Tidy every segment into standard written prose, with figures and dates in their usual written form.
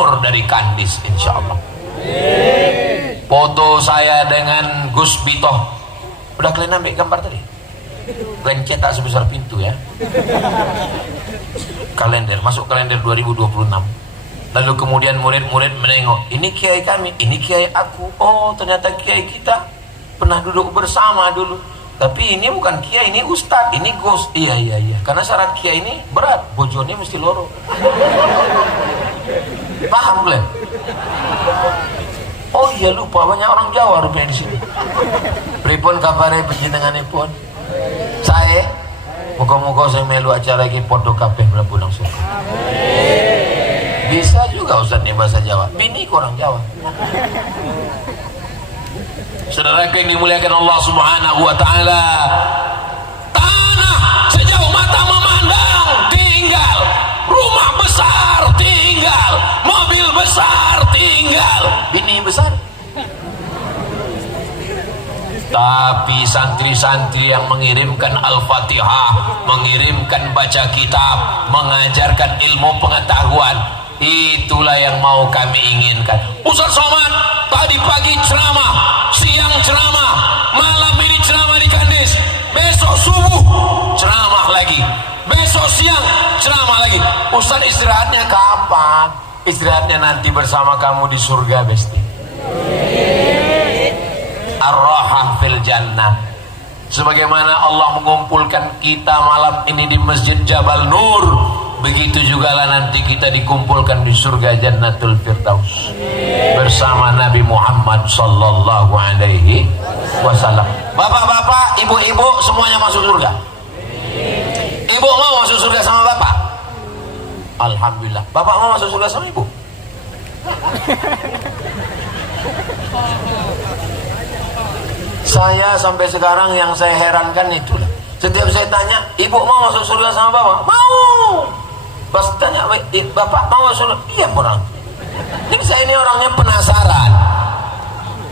nur dari Kandis insyaallah. Foto saya dengan Gus Bitoh. Udah kalian ambil gambar tadi? Kalian cetak sebesar pintu ya. Kalender, masuk kalender 2026. Lalu kemudian murid-murid menengok, ini kiai kami, ini kiai aku. Oh, ternyata kiai kita pernah duduk bersama dulu. Tapi ini bukan kiai, ini ustad, ini gus. Iya. Karena syarat kiai ini berat, bojone mesti loro. Paham kalian? Oh iya, lupa, banyak orang Jawa rupanya di sini. Pripun kabare panjenenganipun? Saya muga-muga saya melu acara iki podo kabeh mlebu nang surga. Bisa juga Ustaz nih bahasa Jawa. Bini orang Jawa. Saudara yang dimuliakan Allah Subhanahu wa taala. Tanah sejauh mata memandang tinggal, rumah besar tinggal, mobil besar tinggal, bini besar. Tapi santri-santri yang mengirimkan Al-Fatihah, mengirimkan baca kitab, mengajarkan ilmu pengetahuan, itulah yang mau kami inginkan. Ustaz Somad tadi pagi ceramah, siang ceramah, malam ini ceramah di Kandis, besok subuh ceramah lagi, besok siang ceramah lagi. Ustaz istirahatnya kapan? Istirahatnya nanti bersama kamu di surga, Besti. Ar-Rahah fil Jannah. Sebagaimana Allah mengumpulkan kita malam ini di Masjid Jabal Nur, begitu juga lah nanti kita dikumpulkan di surga Jannatul Firdaus bersama Nabi Muhammad sallallahu alaihi wasallam. Bapak-bapak, ibu-ibu semuanya masuk surga. Ibu mau masuk surga sama bapak? Alhamdulillah. Bapak mau masuk surga sama ibu? Saya sampai sekarang yang saya herankan itulah. Setiap saya tanya, ibu mau masuk surga sama bapak? Mau. Pas tanya, bapak mau masuk surga? Iya orang. Ini saya ini orangnya penasaran.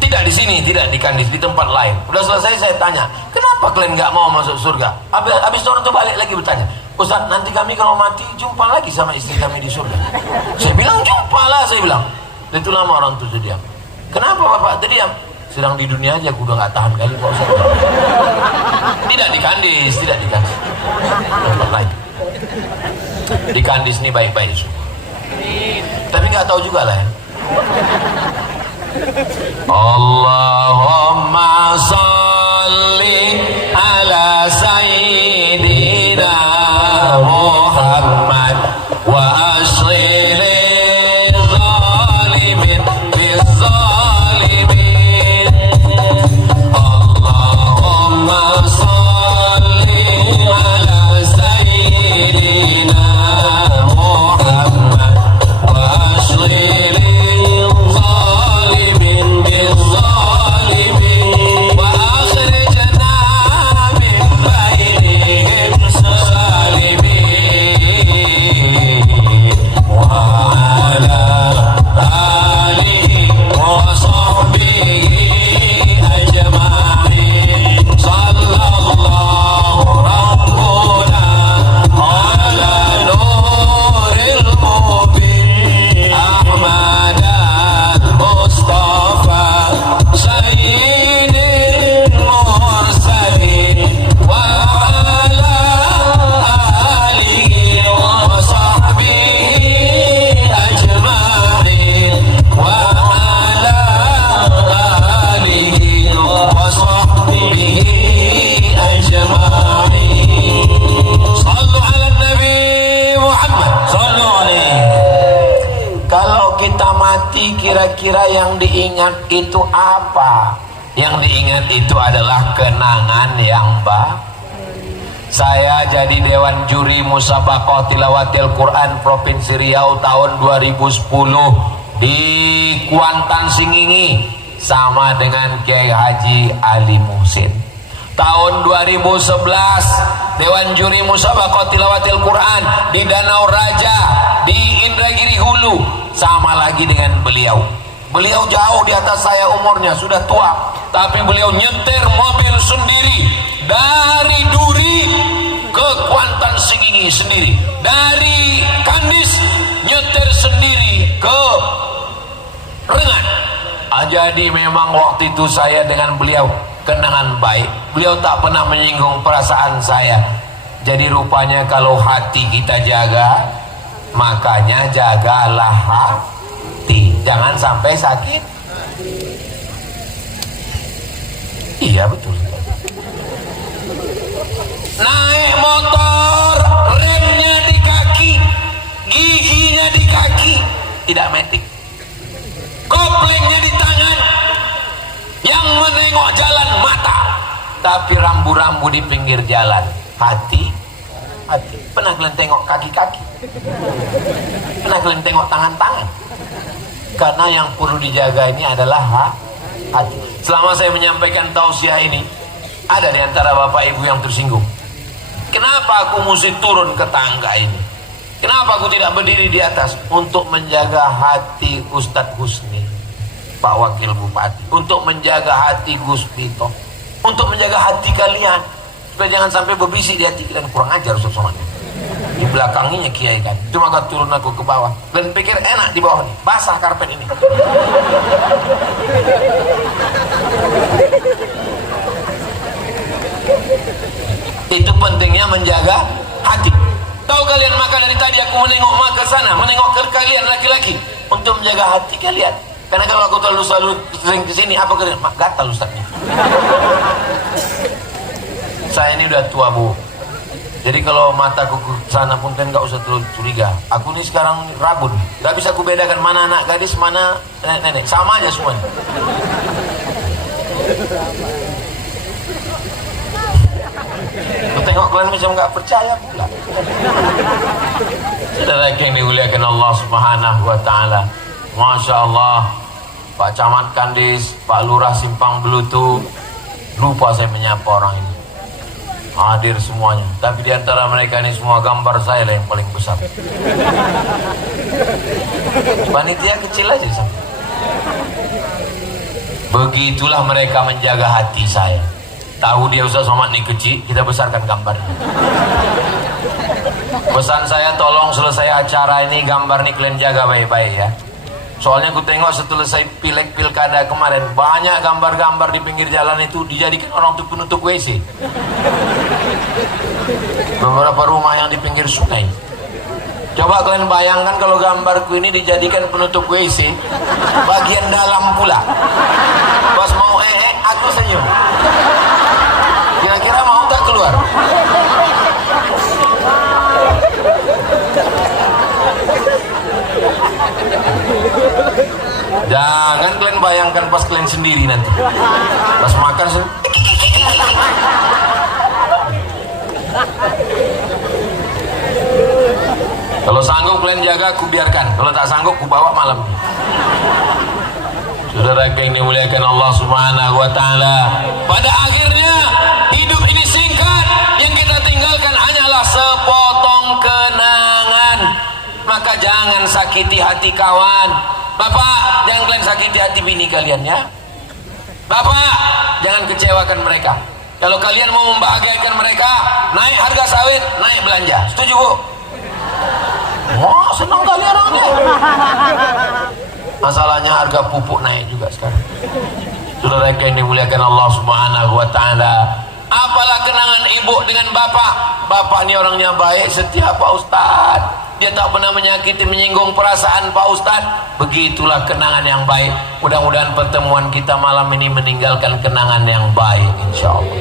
Tidak di sini, tidak di Kandis, di tempat lain. Udah selesai saya tanya, kenapa kalian nggak mau masuk surga? Habis orang itu balik lagi bertanya, Ustaz, nanti kami kalau mati jumpa lagi sama istri kami di surga. Saya bilang jumpa lah, saya bilang. Dan itu lama orang itu terdiam. Kenapa bapak terdiam? Sedang di dunia aja, aku udah nggak tahan kali Pak Ustaz. Tidak di Kandis, tidak di Kandis. Tempat lain. Di Kandis ini baik-baik semua. Tapi nggak tahu juga lah ya. Allahumma salli ala sayyidina Muhammad wa asli zalimin bizzalimin. Allahumma salli ala sayyidina Muhammad wa asli kira-kira yang diingat itu apa? Yang diingat itu adalah kenangan yang baik. Saya jadi Dewan Juri Musabaqah Tilawatil Quran Provinsi Riau tahun 2010 di Kuantan Singingi sama dengan Kiai Haji Ali Muhsin. Tahun 2011 Dewan Juri Musabaqah Tilawatil Quran di Danau Raja di Indragiri Hulu sama lagi dengan beliau. Beliau jauh di atas saya umurnya, sudah tua, tapi beliau nyetir mobil sendiri dari Duri ke Kuantan Singingi sendiri, dari Kandis nyetir sendiri ke Jadi memang waktu itu saya dengan beliau kenangan baik. Beliau tak pernah menyinggung perasaan saya. Jadi rupanya kalau hati kita jaga, makanya jagalah hati, jangan sampai sakit. Iya betul. Naik motor, remnya di kaki, giginya di kaki, tidak metik. Koplengnya di tangan, yang menengok jalan mata, tapi rambu-rambu di pinggir jalan. Hati. Pernah kalian tengok kaki-kaki? Pernah kalian tengok tangan-tangan? Karena yang perlu dijaga ini adalah hati. Selama saya menyampaikan tausiah ini, ada di antara bapak ibu yang tersinggung. Kenapa aku mesti turun ke tangga ini? Kenapa aku tidak berdiri di atas? Untuk menjaga hati Ustadz Husni, Pak Wakil Bupati, untuk menjaga hati Gus Pito, untuk menjaga hati kalian, supaya jangan sampai berbisik di hati dan kurang ajar Ustadz Somad. Di belakangnya kiai kan, cuma aku turun aku ke bawah dan pikir enak di bawah nih, basah karpet ini. Itu pentingnya menjaga hati. Tahu kalian, maka dari tadi aku menengok ke sana, menengok ke kalian laki-laki untuk menjaga hati kalian. Karena kalau aku selalu sering ke sini, apa kalian? Mak gatal Ustaznya. Saya ini udah tua bu. Jadi kalau mataku ke sana pun kan nggak usah terlalu curiga. Aku ini sekarang rabun, nggak bisa aku bedakan mana anak gadis, mana nenek-nenek, sama aja semuanya. Aku tengok kalian macam nggak percaya pula. Saudara yang dimuliakan Allah Subhanahu Wa Taala, Masya Allah, Pak Camat Kandis, Pak Lurah Simpang Belutu, lupa saya menyapa orang ini. Hadir semuanya, tapi di antara mereka ini semua gambar saya lah yang paling besar. Panitia kecil aja sampai. Begitulah mereka menjaga hati saya. Tahu dia Ustaz Somad ini kecil, kita besarkan gambarnya. Pesan saya, tolong selesai acara ini gambar ini kalian jaga baik-baik ya. Soalnya aku tengok setelah saya pilek pilkada kemarin, banyak gambar-gambar di pinggir jalan itu dijadikan orang untuk penutup WC. Beberapa rumah yang di pinggir sungai. Coba kalian bayangkan kalau gambarku ini dijadikan penutup WC, bagian dalam pula. Pas mau aku senyum. Kira-kira mau tak keluar? Jangan kalian bayangkan pas kalian sendiri nanti. Pas makan kalau sanggup kalian jaga, aku biarkan. Kalau tak sanggup, aku bawa malam. Saudara yang dimuliakan Allah Subhanahu Wa Taala, pada akhirnya hidup ini singkat. Yang kita tinggalkan hanyalah sepotong kenangan. Maka jangan sakiti hati kawan. Bapak, jangan kalian sakiti hati bini kalian ya. Bapak, jangan kecewakan mereka. Kalau kalian mau membahagiakan mereka, naik harga sawit, naik belanja. Setuju bu? Wah, senang kali orangnya. Masalahnya harga pupuk naik juga sekarang. Saudara yang dimuliakan Allah Subhanahu Wa Taala, apalah kenangan ibu dengan bapak. Bapak ini orangnya baik, setia Pak Ustad. Dia tak pernah menyakiti, menyinggung perasaan Pak Ustad. Begitulah kenangan yang baik. Mudah-mudahan pertemuan kita malam ini meninggalkan kenangan yang baik, insya Allah.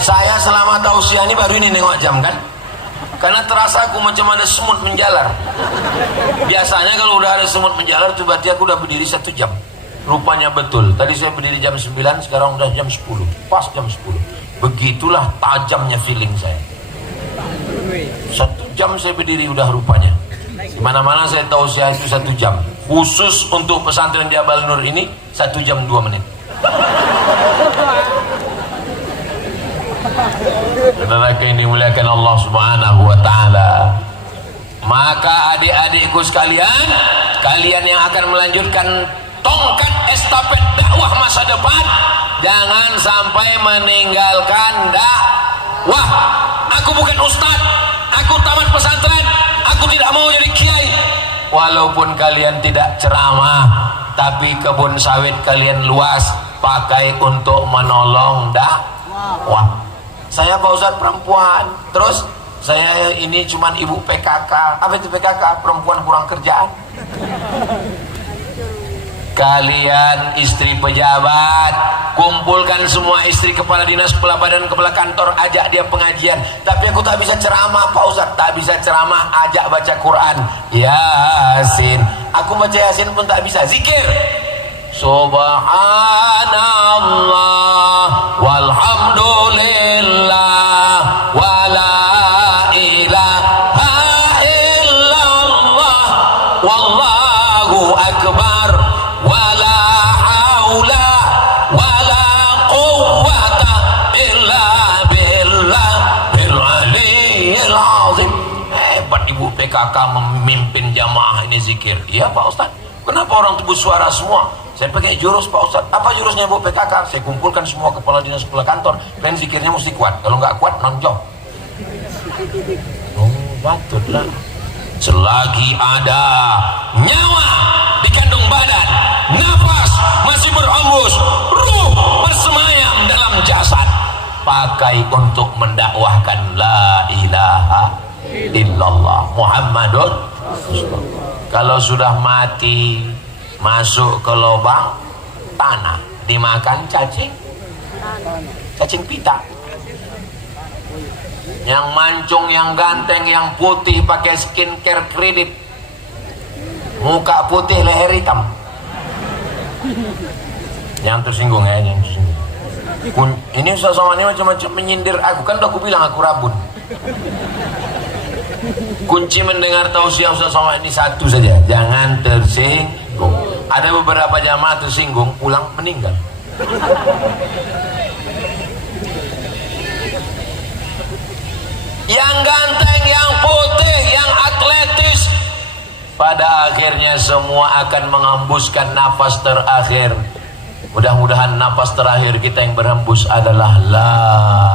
Saya selama tausiah ini baru ini nengok jam kan, karena terasa aku macam ada semut menjalar. Biasanya kalau udah ada semut menjalar itu berarti aku udah berdiri 1 jam. Rupanya betul, tadi saya berdiri jam 9, sekarang udah jam 10, pas jam 10. Begitulah tajamnya feeling saya. 1 jam saya berdiri udah rupanya. Dimana-mana saya tausiah itu 1 jam. Khusus untuk pesantren di Abal Nur ini 1 jam 2 menit. Saudara yang dimuliakan Allah Subhanahu Wa Taala, maka adik-adikku sekalian, kalian yang akan melanjutkan tongkat estafet dakwah masa depan, jangan sampai meninggalkan dakwah. Aku bukan ustaz, aku tamat pesantren, aku tidak mau jadi kiai, walaupun kalian tidak ceramah, tapi kebun sawit kalian luas, pakai untuk menolong dakwah. Saya Pak Ustadz perempuan, terus saya ini cuman ibu PKK. Apa itu PKK? Perempuan kurang kerjaan. Kalian istri pejabat, kumpulkan semua istri kepala dinas, kepala badan, kepala kantor, ajak dia pengajian. Tapi aku tak bisa ceramah Pak Ustadz. Tak bisa ceramah, ajak baca Quran, Yasin. Aku baca Yasin pun tak bisa. Zikir Subhanallah walhamdulillah wala ilaha illallah wallahu akbar wala haula wala quwwata illa billah bil aliyyil azim. Hebat ibu PKK memimpin jamaah ini zikir. Iya Pak Ustadz. Kenapa orang tubuh suara semua? Saya pakai jurus Pak Ustadz. Apa jurusnya Bu PKK? Saya kumpulkan semua kepala dinas, kepala kantor. Dan zikirnya mesti kuat. Kalau nggak kuat, nonjok. Oh, patutlah. Selagi ada nyawa di kandung badan, nafas masih berhembus, ruh bersemayam dalam jasad, pakai untuk mendakwahkan la ilaha illallah Muhammadun Rasulullah. Kalau sudah mati, masuk ke lubang tanah, dimakan cacing pita. Yang mancung, yang ganteng, yang putih pakai skincare kredit, muka putih leher hitam. Yang tersinggung ya, yang tersinggung. Ini Ustaz Somad ini macam-macam menyindir aku, kan udah aku bilang aku rabun. Kunci mendengar tausiah Ustaz Somad ini satu saja, jangan tersinggung. Ada beberapa jamaah tersinggung, pulang meninggal. Yang ganteng, yang putih, yang atletis, pada akhirnya semua akan menghembuskan nafas terakhir. Mudah-mudahan nafas terakhir kita yang berhembus adalah la